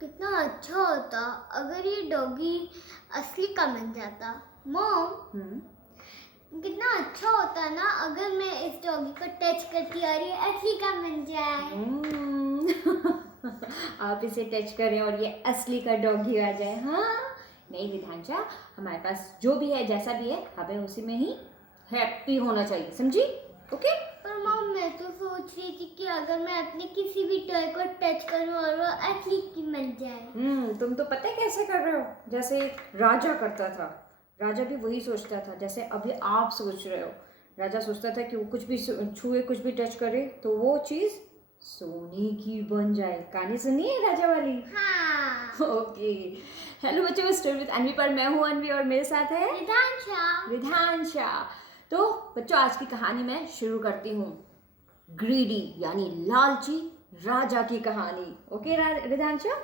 कितना अच्छा होता अगर ये डॉगी असली का बन जाता। मॉम, कितना अच्छा होता ना अगर मैं इस डॉगी को टच करती और ये असली का बन जाए। आप इसे टच करें और ये असली का डॉगी आ जाए। हाँ, नहीं रिधांशा, हमारे पास जो भी है जैसा भी है हमें उसी में ही हैप्पी होना चाहिए, समझी? ओके। पर मॉम, मैं तो सोच रही थी कि अगर मैं अपने किसी भी टॉय को टच करूं और वो असली की बन जाए। तुम तो पता है कैसे कर रहे हो, जैसे राजा करता था। राजा भी वही सोचता था जैसे अभी आप सोच रहे हो। राजा सोचता था कि वो कुछ भी छुए, कुछ भी टच करे तो वो चीज सोने की बन जाए। कहानी सुनी है राजा वाली? हाँ। ओके। हेलो बच्चों, स्टोरी विद अनवी पर मैं हूँ अनवी और मेरे साथ है रिधांशा। तो बच्चों, आज की कहानी मैं शुरू करती हूँ। ग्रीडी यानी लालची राजा की कहानी। ओके रिधांशा?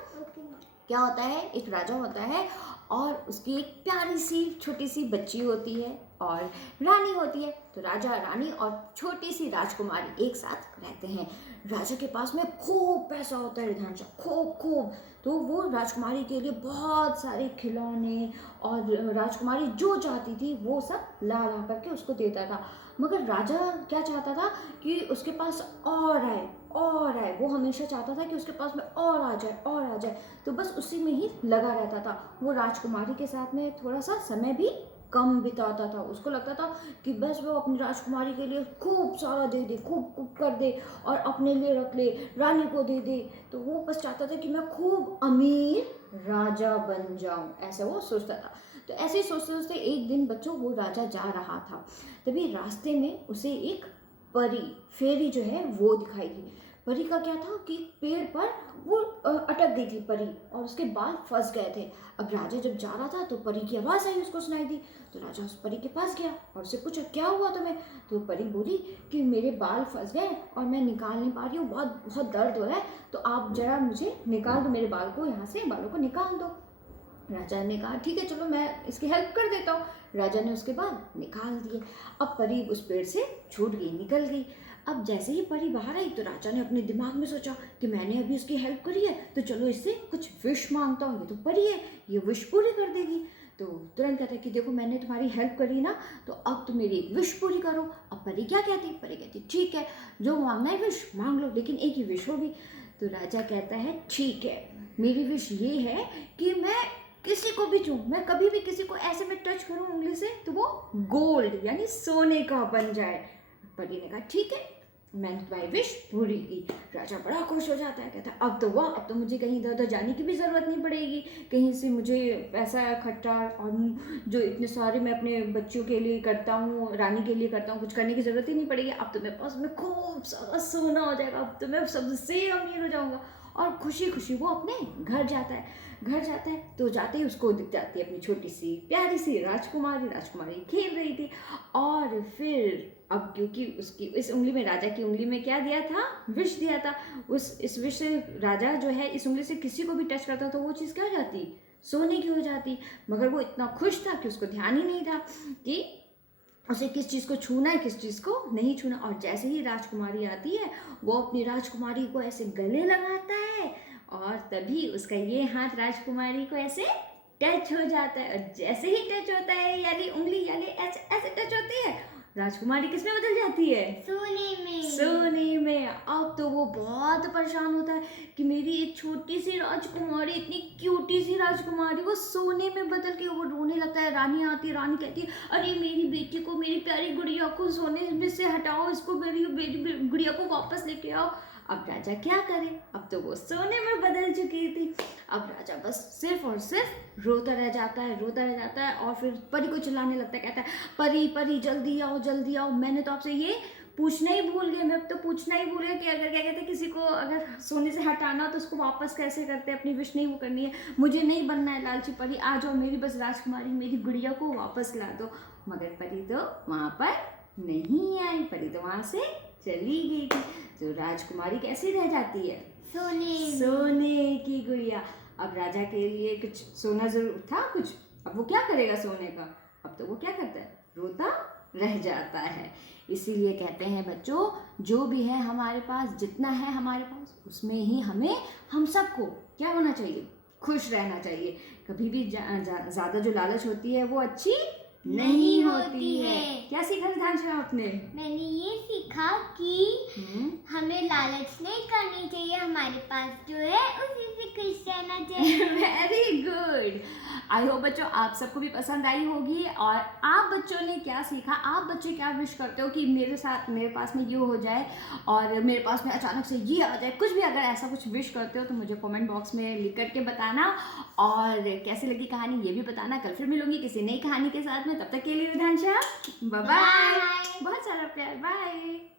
क्या होता है, एक राजा होता है और उसकी एक प्यारी सी छोटी सी बच्ची होती है और रानी होती है। तो राजा, रानी और छोटी सी राजकुमारी एक साथ रहते हैं। राजा के पास में खूब पैसा होता है रिधांशा, खूब खूब। तो वो राजकुमारी के लिए बहुत सारे खिलौने और राजकुमारी जो चाहती थी वो सब ला ला करके उसको देता था। मगर राजा क्या चाहता था कि उसके पास और आए और आए। वो हमेशा चाहता था कि उसके पास में और आ जाए और आ जाए। तो बस उसी में ही लगा रहता था। वो राजकुमारी के साथ में थोड़ा सा समय भी कम बिताता था। उसको लगता था कि बस वो अपनी राजकुमारी के लिए खूब सारा दे दे, खूब खूब कर दे और अपने लिए रख ले, रानी को दे दे। तो वो बस चाहता था कि मैं खूब अमीर राजा बन जाऊं, ऐसा वो सोचता था। तो ऐसे ही सोचते सोचते एक दिन बच्चों वो राजा जा रहा था। तभी रास्ते में उसे एक परी, फेरी जो है वो दिखाई दी। परी का क्या था कि पेड़ पर वो अटक गई थी परी और उसके बाल फंस गए थे। अब राजा जब जा रहा था तो परी की आवाज़ आई, उसको सुनाई दी। तो राजा उस परी के पास गया और उससे पूछा, क्या हुआ तुम्हें? तो परी बोली कि मेरे बाल फंस गए और मैं निकाल नहीं पा रही हूँ, बहुत बहुत दर्द हो रहा है, तो आप जरा मुझे निकाल दो, मेरे बाल को यहाँ से, बालों को निकाल दो। राजा ने कहा ठीक है, चलो मैं इसकी हेल्प कर देता हूँ। राजा ने उसके बाल निकाल दिए। अब परी उस पेड़ से छूट गई, निकल गई। अब जैसे ही परी बाहर आई तो राजा ने अपने दिमाग में सोचा कि मैंने अभी उसकी हेल्प करी है तो चलो इससे कुछ विश मांगता हूँ, ये तो परी है, ये विश पूरी कर देगी। तो तुरंत कहता है कि देखो मैंने तुम्हारी हेल्प करी ना, तो अब तुम मेरी एक विश पूरी करो। अब परी क्या कहती? परी कहती ठीक है, जो मांगना है विश मांग लो, लेकिन एक ही विश होगी। तो राजा कहता है ठीक है, मेरी विश ये है कि मैं किसी को भी छूं, मैं कभी भी किसी को ऐसे में टच करूं उंगली से तो वो गोल्ड यानी सोने का बन जाए। परी ने कहा ठीक है, मैंने तुम्हारी विश पूरी की। राजा बड़ा खुश हो जाता है, कहता है अब तो वाह, अब तो मुझे कहीं इधर उधर जाने की भी ज़रूरत नहीं पड़ेगी, कहीं से मुझे पैसा इकट्ठा और जो इतने सारे मैं अपने बच्चों के लिए करता हूँ, रानी के लिए करता हूँ, कुछ करने की ज़रूरत ही नहीं पड़ेगी। अब तो मेरे पास में खूब सारा सोना हो जाएगा, अब तो मैं सबसे अमीर हो जाऊँगा। और खुशी खुशी वो अपने घर जाता है। घर जाता है तो जाते ही उसको दिख जाती है अपनी छोटी सी प्यारी सी राजकुमारी। राजकुमारी खेल रही थी और फिर अब क्योंकि उसकी इस उंगली में, राजा की उंगली में क्या दिया था? विश दिया था। इस विश से राजा जो है इस उंगली से किसी को भी टच करता तो वो चीज़ क्या हो जाती? सोने की हो जाती। मगर वो इतना खुश था कि उसको ध्यान ही नहीं था कि उसे किस चीज़ को छूना है, किस चीज़ को नहीं छूना। और जैसे ही राजकुमारी आती है वो अपनी राजकुमारी को ऐसे गले लगाता है और तभी उसका ये हाथ राजकुमारी को ऐसे टच हो जाता है। और जैसे ही टच होता है यानी उंगली यानी ऐसे ऐसे टच होती है, राजकुमारी किस में बदल जाती है? सोने में। सोने में। अब तो वो बहुत परेशान होता है कि मेरी एक छोटी सी राजकुमारी, इतनी क्यूटी सी राजकुमारी, वो सोने में बदल के वो रोने लगता है। रानी आती है, रानी कहती है अरे मेरी बेटी को, मेरी प्यारी गुड़िया को सोने में से हटाओ, इसको मेरी गुड़िया को वापस लेके आओ। अब राजा क्या करे, अब तो वो सोने में बदल चुकी थी। अब राजा बस सिर्फ और सिर्फ रोता रह जाता है, रोता रह जाता है और फिर परी को चिल्लाने लगता है, कहता है परी परी जल्दी आओ जल्दी आओ, मैंने तो आपसे ये पूछना ही भूल गए, मैं अब तो पूछना ही भूल गया कि अगर क्या कहते हैं किसी को अगर सोने से हटाना हो तो उसको वापस कैसे करते हैं, अपनी विश नहीं वो करनी है, मुझे नहीं बनना है लालची परी, आ जाओ मेरी बस राजकुमारी, मेरी गुड़िया को वापस ला दो। मगर परी तो वहाँ पर नहीं आई, परी तो वहाँ से चली गई थी। तो राजकुमारी कैसे रह जाती है? सोने की गुड़िया। अब राजा के लिए कुछ सोना जरूर था कुछ, अब वो क्या करेगा सोने का? अब तो वो क्या करता है, रोता रह जाता है। इसीलिए कहते हैं बच्चों, जो भी है हमारे पास, जितना है हमारे पास, उसमें ही हम सबको क्या होना चाहिए, खुश रहना चाहिए। कभी भी ज़्यादा जो लालच होती है वो अच्छी नहीं होती है। क्या सीखा रिधांशु आपने? मैंने ये सीखा कि हमें लालच नहीं करनी चाहिए, हमारे पास जो है उसी से खुश रहना चाहिए। Very good. आई होप बच्चों आप सबको भी पसंद आई होगी। और आप बच्चों ने क्या सीखा, आप बच्चे क्या विश करते हो कि मेरे पास में ये हो जाए और मेरे पास में अचानक से ये आ जाए, कुछ भी अगर ऐसा कुछ विश करते हो तो मुझे कमेंट बॉक्स में लिख करके बताना। और कैसी लगी कहानी ये भी बताना। कल फिर मिलूंगी किसी नई कहानी के साथ में, तब तक के लिए रिधांशा बाय बाय। बहुत सारा प्यार, बाय।